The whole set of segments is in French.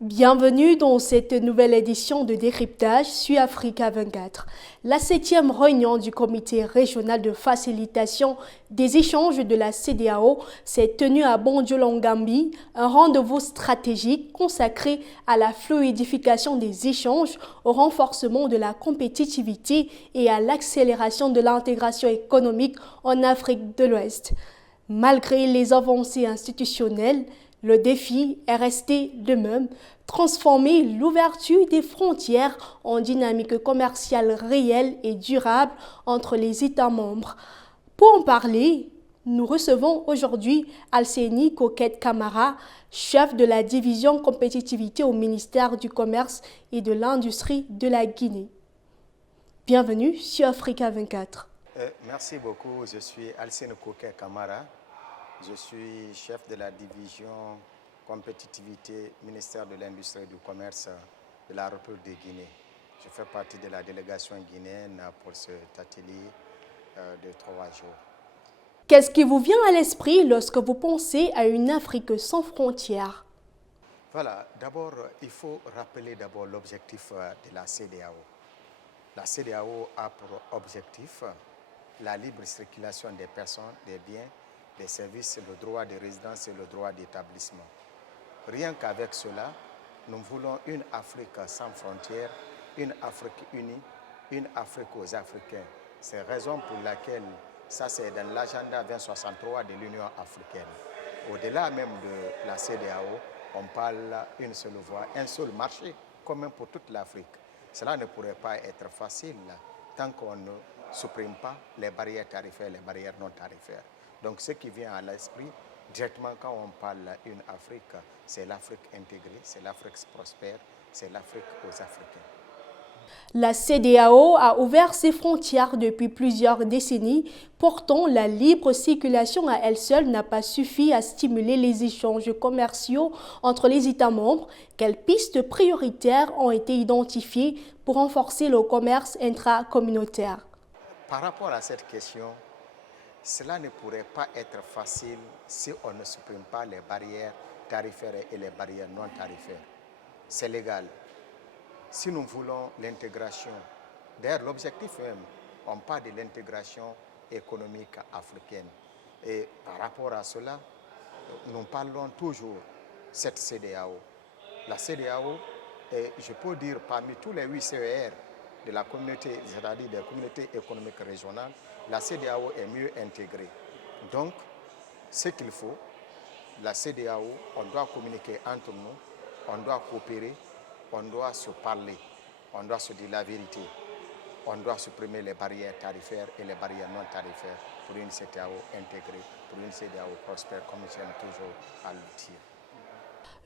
Bienvenue dans cette nouvelle édition de décryptage sur Africa 24. La 7e réunion du comité régional de facilitation des échanges de la CEDEAO s'est tenue à Banjul en Gambie, un rendez-vous stratégique consacré à la fluidification des échanges, au renforcement de la compétitivité et à l'accélération de l'intégration économique en Afrique de l'Ouest. Malgré les avancées institutionnelles, le défi est resté le même, transformer l'ouverture des frontières en dynamique commerciale réelle et durable entre les États membres. Pour en parler, nous recevons aujourd'hui Alseni Coquette Camara, chef de la division compétitivité au ministère du Commerce et de l'Industrie de la Guinée. Bienvenue sur Africa 24. Merci beaucoup, je suis Alseni Coquette Camara. Je suis chef de la division compétitivité, ministère de l'Industrie et du Commerce de la République de Guinée. Je fais partie de la délégation guinéenne pour cet atelier de 3 jours. Qu'est-ce qui vous vient à l'esprit lorsque vous pensez à une Afrique sans frontières? Voilà, d'abord, il faut rappeler d'abord l'objectif de la CEDEAO. La CEDEAO a pour objectif la libre circulation des personnes, des biens, des services, le droit de résidence et le droit d'établissement. Rien qu'avec cela, nous voulons une Afrique sans frontières, une Afrique unie, une Afrique aux Africains. C'est la raison pour laquelle ça c'est dans l'agenda 2063 de l'Union africaine. Au-delà même de la CEDEAO, on parle une seule voie, un seul marché commun pour toute l'Afrique. Cela ne pourrait pas être facile tant qu'on ne supprime pas les barrières tarifaires, les barrières non tarifaires. Donc ce qui vient à l'esprit, directement quand on parle d'une Afrique, c'est l'Afrique intégrée, c'est l'Afrique prospère, c'est l'Afrique aux Africains. La CEDEAO a ouvert ses frontières depuis plusieurs décennies. Pourtant, la libre circulation à elle seule n'a pas suffi à stimuler les échanges commerciaux entre les États membres. Quelles pistes prioritaires ont été identifiées pour renforcer le commerce intracommunautaire? Par rapport à cette question, cela ne pourrait pas être facile si on ne supprime pas les barrières tarifaires et les barrières non tarifaires. C'est légal. Si nous voulons l'intégration, d'ailleurs l'objectif même, on parle de l'intégration économique africaine. Et par rapport à cela, nous parlons toujours de cette CEDEAO. La CEDEAO est, je peux dire, parmi tous les 8 CER de la communauté, c'est-à-dire des communautés économiques régionales, la CEDEAO est mieux intégrée. Donc, ce qu'il faut, la CEDEAO, on doit communiquer entre nous, on doit coopérer, on doit se parler, on doit se dire la vérité, on doit supprimer les barrières tarifaires et les barrières non tarifaires pour une CEDEAO intégrée, pour une CEDEAO prospère, comme j'aime toujours à le dire.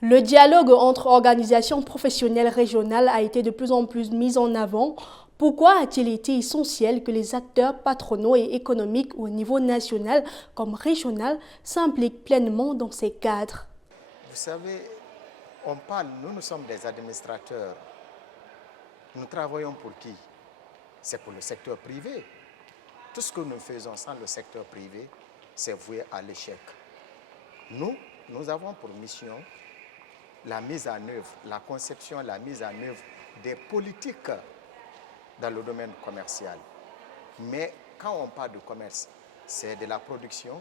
Le dialogue entre organisations professionnelles régionales a été de plus en plus mis en avant. Pourquoi a-t-il été essentiel que les acteurs patronaux et économiques au niveau national comme régional s'impliquent pleinement dans ces cadres? Vous savez, on parle, nous sommes des administrateurs. Nous travaillons pour qui? C'est pour le secteur privé. Tout ce que nous faisons sans le secteur privé, c'est voué à l'échec. Nous avons pour mission la mise en œuvre, la conception, la mise en œuvre des politiques dans le domaine commercial. Mais quand on parle de commerce, c'est de la production,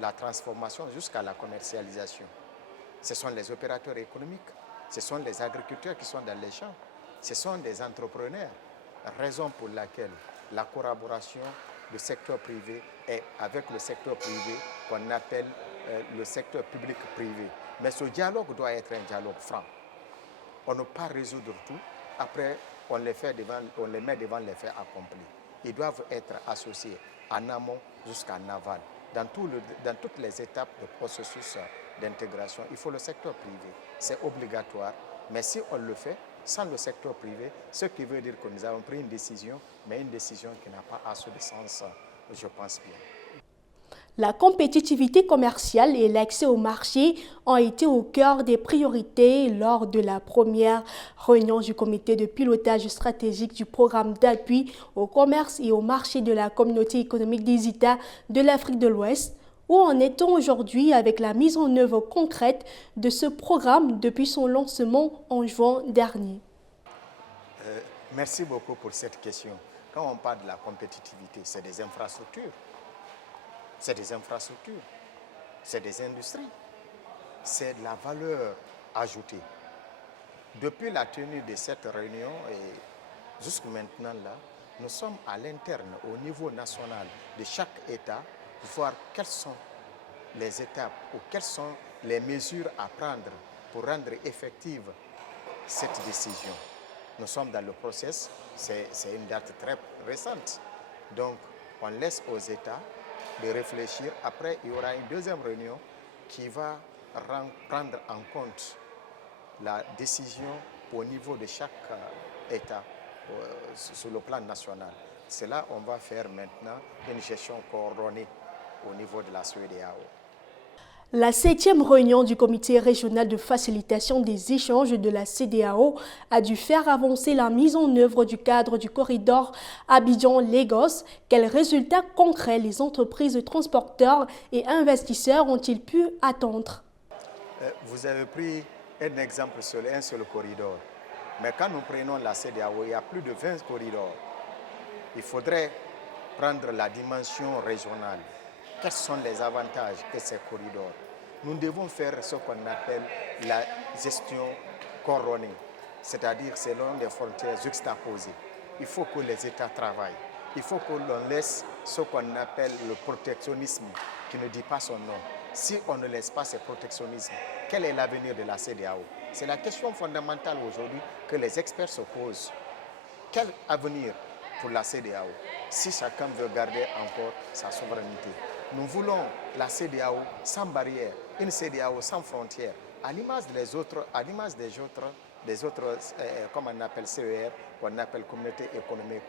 la transformation jusqu'à la commercialisation. Ce sont les opérateurs économiques, ce sont les agriculteurs qui sont dans les champs, ce sont des entrepreneurs. Raison pour laquelle la collaboration du secteur privé est avec le secteur privé qu'on appelle le secteur public-privé. Mais ce dialogue doit être un dialogue franc. On ne peut pas résoudre tout. Après, on les met devant les faits accomplis. Ils doivent être associés en amont jusqu'en aval. Dans toutes les étapes du processus d'intégration, il faut le secteur privé. C'est obligatoire. Mais si on le fait sans le secteur privé, ce qui veut dire que nous avons pris une décision, mais une décision qui n'a pas assez de sens, je pense bien. La compétitivité commerciale et l'accès au marché ont été au cœur des priorités lors de la première réunion du comité de pilotage stratégique du programme d'appui au commerce et au marché de la communauté économique des États de l'Afrique de l'Ouest. Où en est-on aujourd'hui avec la mise en œuvre concrète de ce programme depuis son lancement en juin dernier? Merci beaucoup pour cette question. Quand on parle de la compétitivité, c'est des infrastructures, c'est des infrastructures, c'est des industries, c'est de la valeur ajoutée. Depuis la tenue de cette réunion et jusqu'à maintenant, là, nous sommes à l'interne, au niveau national de chaque État, voir quelles sont les étapes ou quelles sont les mesures à prendre pour rendre effective cette décision. Nous sommes dans le process, c'est une date très récente. Donc, on laisse aux États de réfléchir. Après, il y aura une deuxième réunion qui va prendre en compte la décision au niveau de chaque État sur le plan national. C'est là qu'on va faire maintenant une gestion coordonnée au niveau de la CEDEAO. La 7e réunion du comité régional de facilitation des échanges de la CEDEAO a dû faire avancer la mise en œuvre du cadre du corridor Abidjan-Lagos. Quels résultats concrets les entreprises, transporteurs et investisseurs ont-ils pu attendre? Vous avez pris un exemple sur un seul corridor. Mais quand nous prenons la CEDEAO, il y a plus de 20 corridors. Il faudrait prendre la dimension régionale. Quels sont les avantages de ces corridors? Nous devons faire ce qu'on appelle la gestion coordonnée, c'est-à-dire selon les frontières juxtaposées. Il faut que les États travaillent. Il faut que l'on laisse ce qu'on appelle le protectionnisme, qui ne dit pas son nom. Si on ne laisse pas ce protectionnisme, quel est l'avenir de la CEDEAO? C'est la question fondamentale aujourd'hui que les experts se posent. Quel avenir pour la CEDEAO si chacun veut garder encore sa souveraineté? Nous voulons la CEDEAO sans barrière, une CEDEAO sans frontières, à l'image des autres, comme on appelle CER, qu'on appelle communauté économique.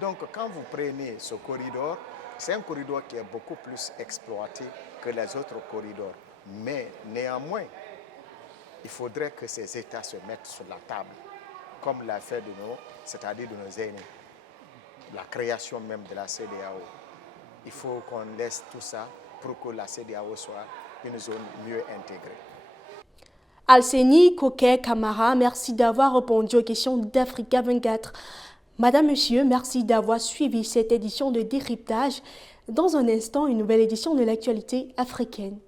Donc quand vous prenez ce corridor, c'est un corridor qui est beaucoup plus exploité que les autres corridors. Mais néanmoins, il faudrait que ces États se mettent sur la table, comme l'a fait c'est-à-dire de nos aînés, la création même de la CEDEAO. Il faut qu'on laisse tout ça pour que la CEDEAO soit une zone mieux intégrée. Alseni Koké Kamara, merci d'avoir répondu aux questions d'Africa 24. Madame, Monsieur, merci d'avoir suivi cette édition de décryptage. Dans un instant, une nouvelle édition de l'actualité africaine.